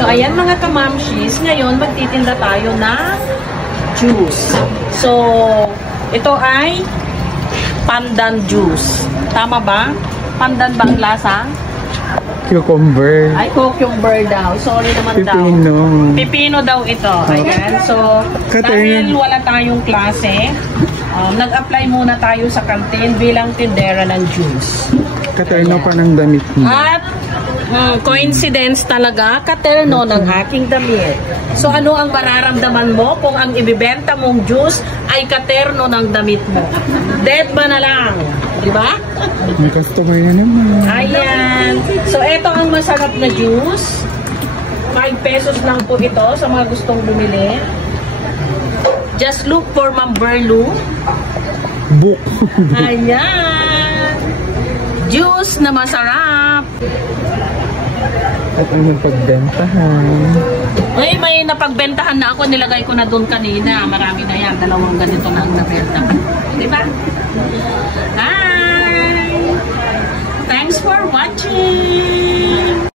So, ayan mga kamamshis, ngayon magtitinda tayo na juice. So, ito ay pandan juice. Tama ba? Pandan ba ang lasa? Cucumber. Ay, cucumber daw. Sorry naman Pipino. daw. Pipino daw ito. Ayan. So, dahil wala tayong klase, nag-apply muna tayo sa kantin bilang tindera ng juice. Katerno pa ng damit niya. At coincidence talaga, katerno ng aking damit. So, ano ang mararamdaman mo kung ang ibibenta mong juice ay katerno ng damit mo? Dead ba na lang? Diba? May customer na naman. Ayan. So, ito ang masarap na juice. 5 pesos lang po ito sa mga gustong bumili. Just look for Ma'am Berlu. Book. Ayan. Juice na masarap. At ang napagbentahan. Ay, may napagbentahan na ako. Nilagay ko na doon kanina. Marami na yan. 2 ganito na ang nabenta. Diba? Ah!